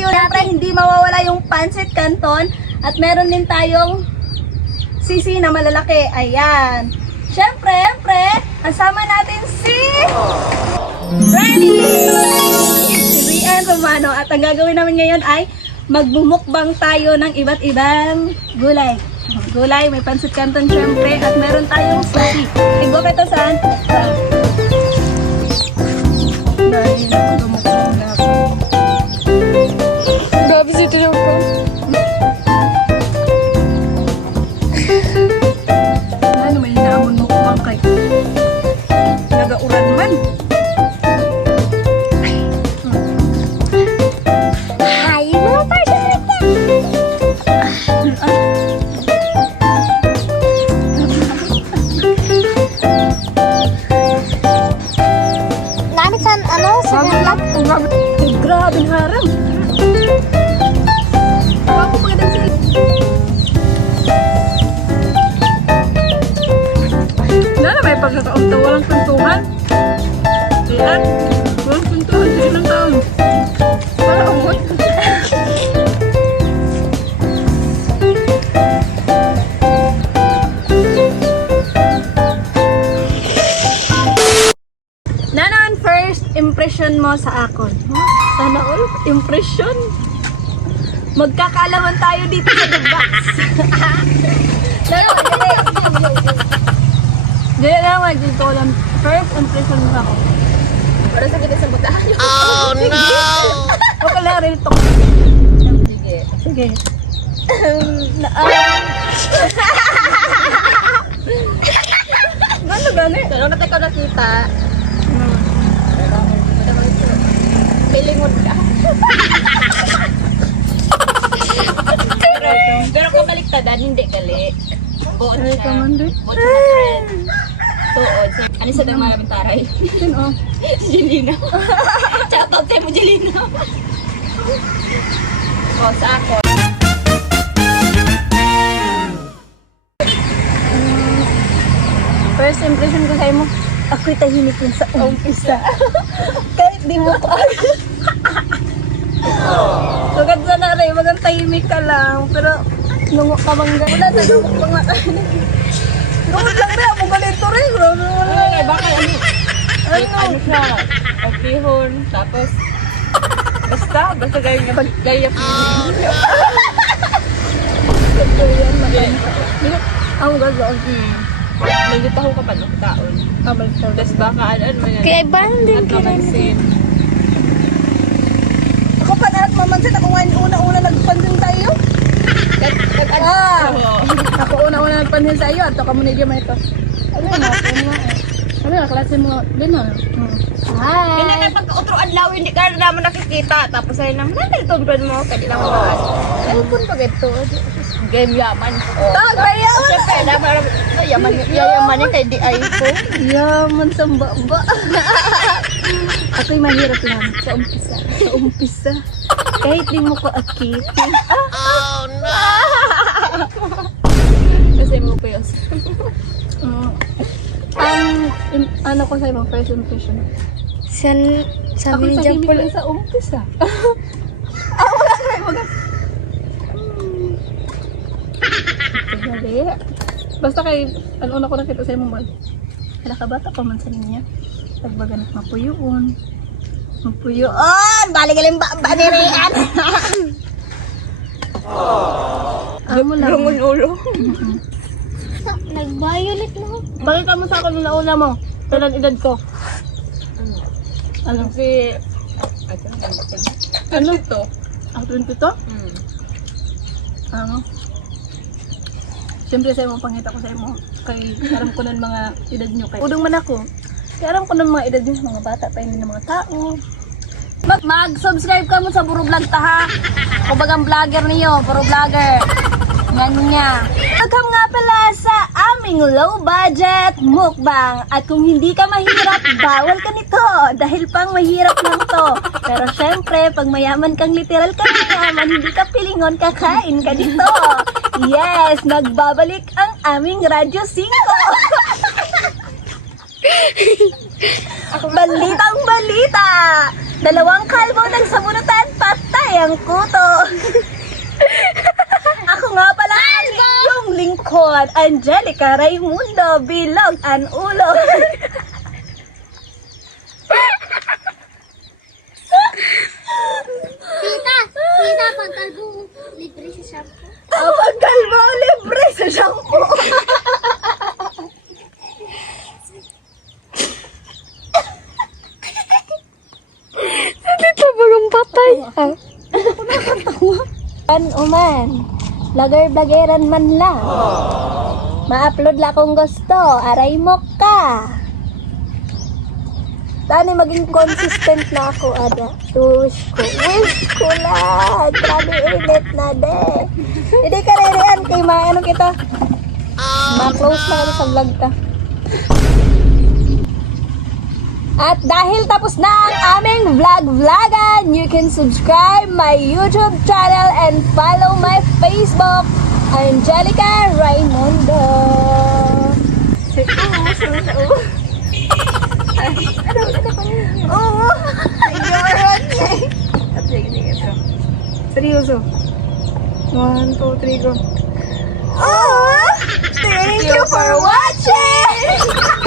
tayo, syempre hindi mawawala yung pancit canton at meron din tayong sisi na malalaki. Ayan. Syempre, kasama natin si Rian Romano at ang gagawin namin ngayon ay magbumukbang tayo ng iba't ibang gulay. Gulay, may pancit canton syempre at meron tayong sushi. Igo ka ito saan? Grabe si Tino ko. Ano, may hinaamon mukbang kay nagauran man. Hi, mga party. Namit sa ano? Sa Grabe harang. Ako pagkadang sila. Wala na may pagkakaunta, walang tuntuhan. Yan, walang tuntuhan, sige lang taon. Para umot. Nanon, first impression mo sa akon? Sana all impression? Magkakaalaman tayo dito sa The Box. Nanon, dili naman dito ko lang. First impression mo ako. Para sa kita sa butaan. Oh no! Okay lang rin ito. Sige. Sige. Gano'n? Pero natin ko nakita. Pilingon ka. Pero kung baliktadan, hindi gali. Buod Ay, siya. kamande. Buod siya na friend. Tuod. Ano sa dang maraming taray? Sino? Jelina. Shout out tayo mo, Jelina. O, sa ako. First impression ko sa'yo mo, ako'y tahimik yun sa umpisa. Kahit di mo ko Maganda sana rin, magang tahimik ka lang. Pero, nung kamangga, wala na, nung mga Nung lang ba, ako ganito rin. Ay, baka ano Ano? siya, okihon, tapos, basta gaya niya, gaya ko. Ang gagawin. Nagitaho ka pa ng taon. Tapos baka ano mo yan. Kaya ibang din At mamansin. Ako pa lahat mamansin, ako nga yung una-una nagpansin tayo. Ako una-una nagpansin sa iyo at ako muna diyan ito. Ano na? Ano na, klase mo din na. Hindi Hi! na pagka-utroan law, hindi ka naman nakikita. Tapos ayun naman, nandito friend mo, pwede lang mabaas. Cellphone pa ito. Game yaman. Tawag ba yaman? Siyempre, yamanin kay di iPhone. Yaman sa baba. Ako'y mahirap lang sa umpisa. Sa umpisa. Kahit di mo ko akitin. Kasi mo pa yun. Ano ko sa'yo, first impression? Sabi ni Ako Jampol. tahimik lang sa umpisa. Wala na yung mga... Dali. Basta kay, ano una ko nakita sa'yo mo, nakabata pa man sa niya. Nagbaganap mapuyuon. Mapuyuon! Bali galing ba ni Rian? Amo lang. Lungon ulo. Nag-violet na ako. Pakita mo sa akin nung nauna mo. Kailan edad ko? Ano? Si... Ano? Ito. Ang 22? Ano? Siyempre sa'yo mo, pangita ko sa'yo mo. Kay aram ko ng mga edad nyo. Kay udong man ako. Kaya aram ko ng mga edad nyo. Mga bata pa yun ng mga tao. Mag-subscribe ka mo sa Puro Vlog ta ha. Kubagang vlogger niyo. Puro vlogger. Nga. Welcome nga pala sa aming low budget mukbang. At kung hindi ka mahirap, bawal ka nito. Dahil pang mahirap lang to. Pero syempre, pag mayaman kang literal ka mayaman, hindi ka pilingon, kakain ka dito. Yes, nagbabalik ang aming Radyo 5. Balitang balita! Dalawang kalbo nagsabunutan, patay ang kuto. Ako nga pala ang iyong lingkod, Angelica Raimundo, bilog ang ulo. Tita, pagkalbo, libre sa shampoo. Kapag kalbo, libre sa shampoo. Dito bagang patay. Uman, vlogger-vloggeran man lang. Ma-upload la kung gusto, aray mo ka. Tani maging consistent na ako, ada. Wish ko lang. Grabe init na, de. Hindi ka rin kay maano kita. Ma-close na kami sa vlog ka. At dahil tapos na ang aming vlog-vlogan, you can subscribe my YouTube channel and follow my Facebook, Angelica Raimundo. Oo. Seryoso. 1, 2, 3, go. Oh! Thank you for watching!